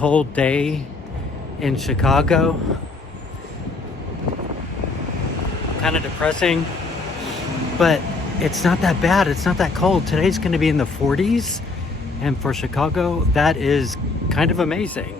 cold day in Chicago. Kind of depressing, but it's not that bad. It's not that cold. Today's going to be in the 40s, and for Chicago, that is kind of amazing.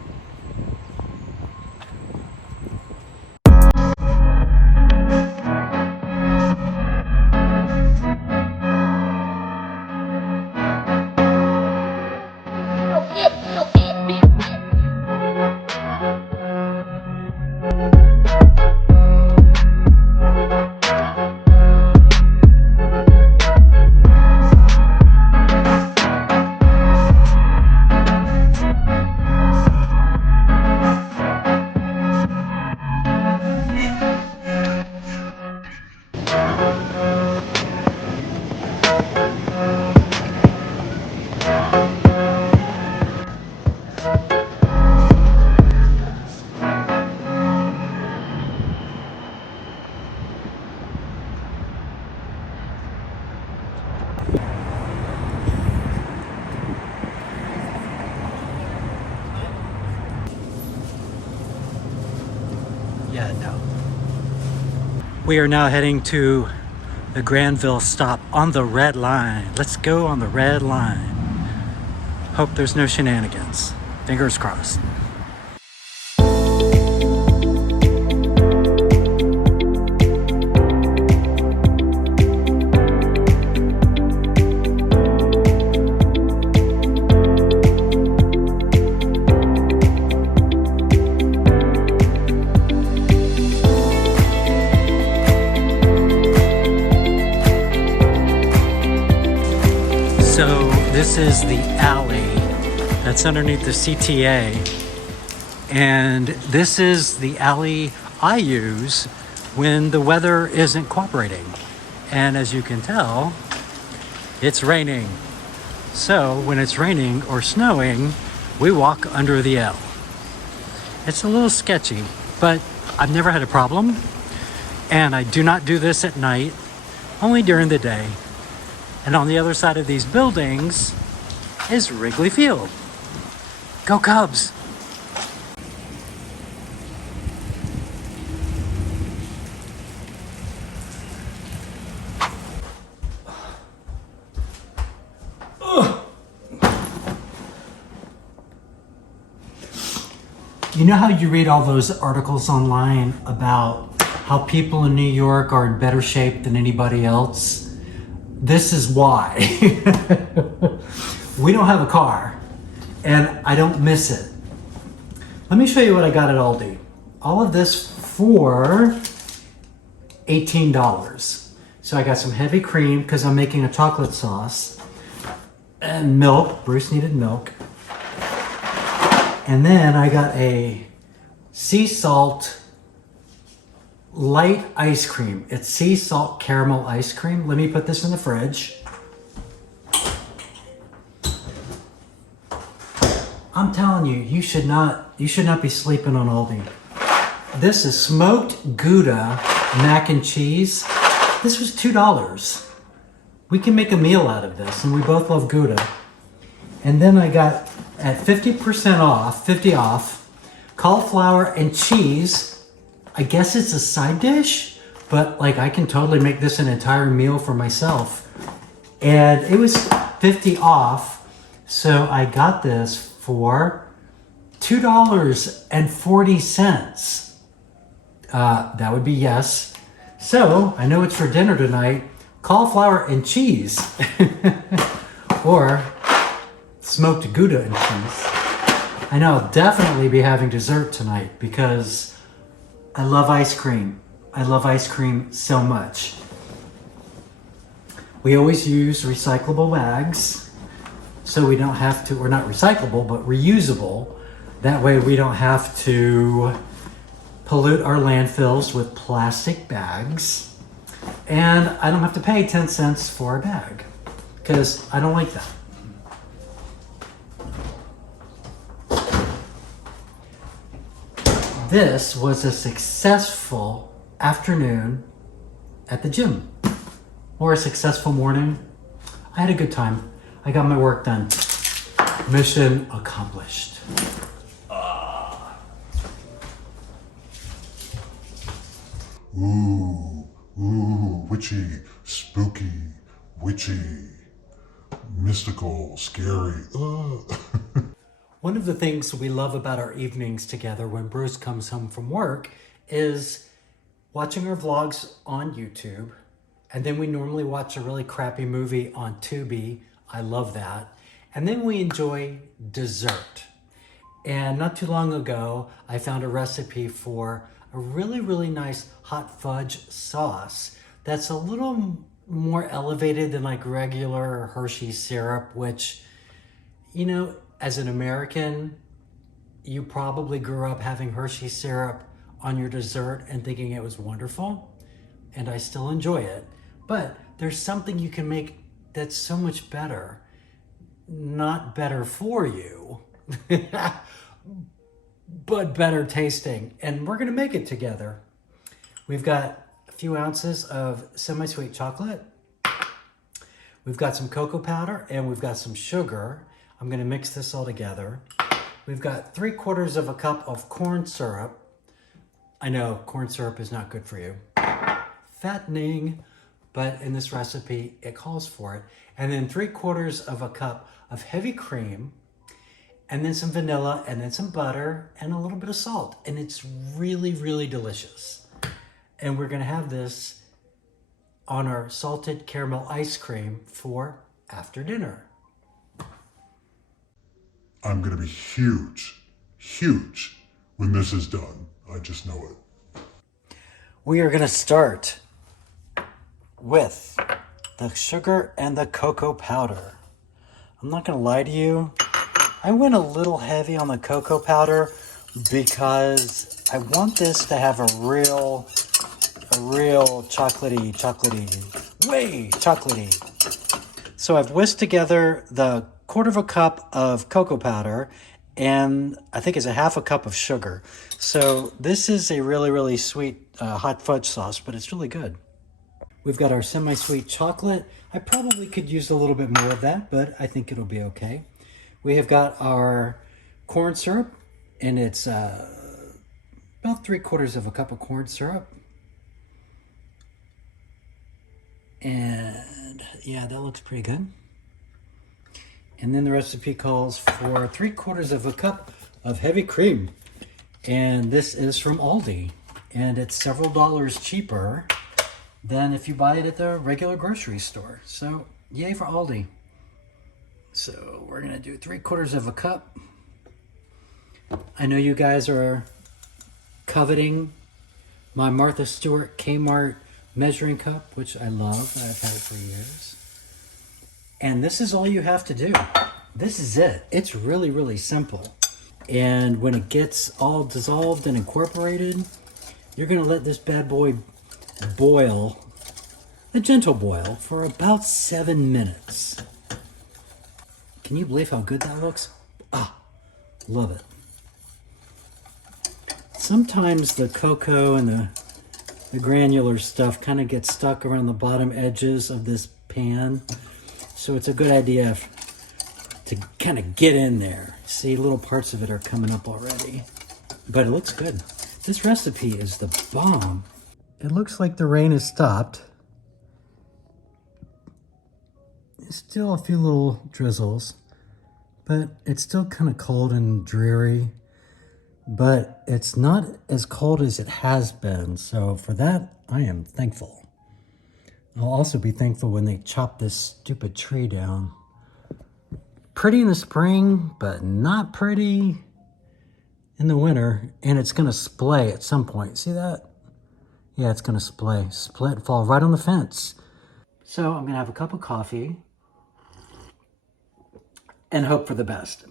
Yeah, no. We are now heading to the Granville stop on the red line. Let's go on the red line. Hope there's no shenanigans. Fingers crossed. So this is the alley that's underneath the CTA, and this is the alley I use when the weather isn't cooperating. And as you can tell, it's raining. So when it's raining or snowing, we walk under the L. It's a little sketchy, but I've never had a problem. And I do not do this at night, only during the day. And on the other side of these buildings is Wrigley Field. Go Cubs! You know how you read all those articles online about how people in New York are in better shape than anybody else? This is why. We don't have a car, and I don't miss it. Let me show you what I got at Aldi. All of this for $18. So I got some heavy cream because I'm making a chocolate sauce, and milk. Bruce needed milk. And then I got a sea salt light ice cream. It's sea salt caramel ice cream. Let me put this in the fridge. I'm telling you, you should not be sleeping on Aldi. This is smoked Gouda mac and cheese. This was $2. We can make a meal out of this, and we both love Gouda. And then I got at 50% off, 50 off, cauliflower and cheese. I guess it's a side dish, but like I can totally make this an entire meal for myself. And it was 50 off, so I got this for $2.40. That would be yes. So I know it's for dinner tonight, cauliflower and cheese. Or smoked Gouda and cheese. I know I'll definitely be having dessert tonight because I love ice cream. I love ice cream so much. We always use recyclable bags so we don't have to, or not recyclable, but reusable. That way we don't have to pollute our landfills with plastic bags. And I don't have to pay 10 cents for a bag because I don't like that. This was a successful afternoon at the gym, or a successful morning. I had a good time. I got my work done. Mission accomplished. Ooh, ooh, witchy, spooky, witchy, mystical, scary. One of the things we love about our evenings together when Bruce comes home from work is watching our vlogs on YouTube. And then we normally watch a really crappy movie on Tubi. I love that. And then we enjoy dessert. And not too long ago, I found a recipe for a really, really nice hot fudge sauce that's a little more elevated than like regular Hershey syrup, which, you know, as an American, you probably grew up having Hershey syrup on your dessert and thinking it was wonderful, and I still enjoy it. But there's something you can make that's so much better. Not better for you, but better tasting. And we're gonna make it together. We've got a few ounces of semi-sweet chocolate. We've got some cocoa powder and we've got some sugar. I'm gonna mix this all together. We've got 3/4 of a cup of corn syrup. I know corn syrup is not good for you. Fattening, but in this recipe, it calls for it. And then 3/4 of a cup of heavy cream, and then some vanilla, and then some butter, and a little bit of salt. And it's really, really delicious. And we're gonna have this on our salted caramel ice cream for after dinner. I'm gonna be huge, huge when this is done. I just know it. We are gonna start with the sugar and the cocoa powder. I'm not gonna lie to you, I went a little heavy on the cocoa powder because I want this to have a real chocolatey. So I've whisked together the 1/4 cup of cocoa powder and I think it's a 1/2 cup of sugar. So this is a really, really sweet hot fudge sauce, but it's really good. We've got our semi-sweet chocolate. I probably could use a little bit more of that, but I think it'll be okay. We have got our corn syrup, and it's about 3/4 of a cup of corn syrup. And yeah, that looks pretty good. And then the recipe calls for 3/4 of a cup of heavy cream. And this is from Aldi. And it's several dollars cheaper than if you buy it at the regular grocery store. So yay for Aldi. So we're gonna do 3/4 of a cup. I know you guys are coveting my Martha Stewart Kmart measuring cup, which I love. I've had it for years. And this is all you have to do. This is it. It's really, really simple. And when it gets all dissolved and incorporated, you're gonna let this bad boy boil, a gentle boil, for about 7 minutes. Can you believe how good that looks? Ah, love it. Sometimes the cocoa and the granular stuff kind of gets stuck around the bottom edges of this pan. So it's a good idea to kind of get in there. See, little parts of it are coming up already. But it looks good. This recipe is the bomb. It looks like the rain has stopped. Still a few little drizzles, but it's still kind of cold and dreary. But it's not as cold as it has been, so for that, I am thankful. I'll also be thankful when they chop this stupid tree down. Pretty in the spring, but not pretty in the winter, and it's gonna splay at some point. See that? Yeah, it's gonna split, fall right on the fence. So I'm gonna have a cup of coffee and hope for the best.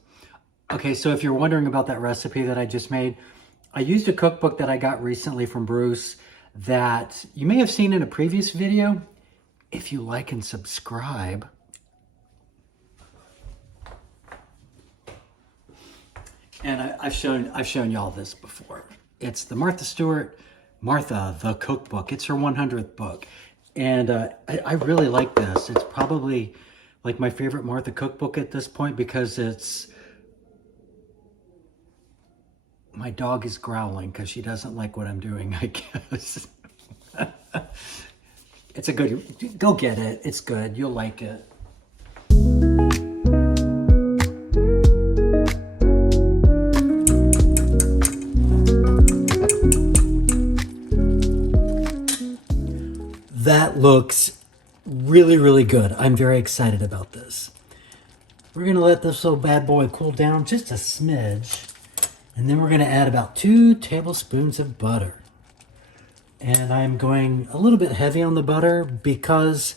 Okay, so if you're wondering about that recipe that I just made, I used a cookbook that I got recently from Bruce that you may have seen in a previous video. If you like and subscribe, and I've shown y'all this before. It's the Martha Stewart, Martha the Cookbook. It's her 100th book, and I really like this. It's probably like my favorite Martha cookbook at this point because it's. My dog is growling because she doesn't like what I'm doing, I guess. It's a good, go get it. It's good. You'll like it. That looks really, really good. I'm very excited about this. We're gonna let this little bad boy cool down just a smidge. And then we're gonna add about 2 tablespoons of butter. And I'm going a little bit heavy on the butter because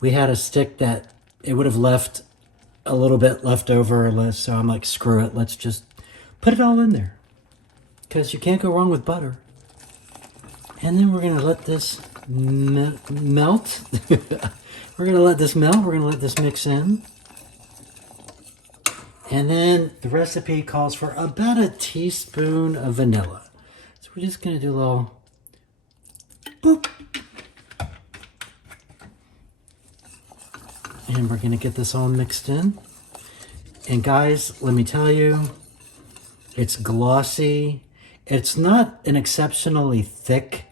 we had a stick that it would have left a little bit left over. So I'm like, screw it. Let's just put it all in there. Because you can't go wrong with butter. And then we're going to let this melt. We're going to let this melt. We're going to let this mix in. And then the recipe calls for about a teaspoon of vanilla. So we're just going to do a little boop. And we're going to get this all mixed in. And guys, let me tell you, it's glossy. It's not an exceptionally thick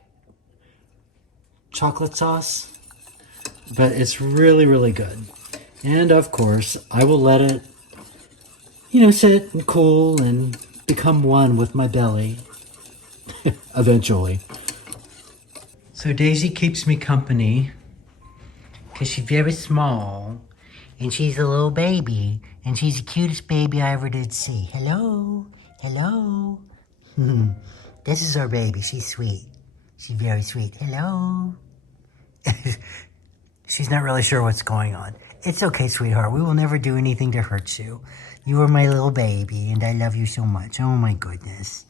chocolate sauce, but it's really, really good. And of course, I will let it, sit and cool and become one with my belly eventually. So Daisy keeps me company because she's very small and she's a little baby and she's the cutest baby I ever did see. Hello, hello. This is our baby. She's sweet. She's very sweet. Hello. She's not really sure what's going on. It's okay, sweetheart. We will never do anything to hurt you. You are my little baby, and I love you so much. Oh, my goodness.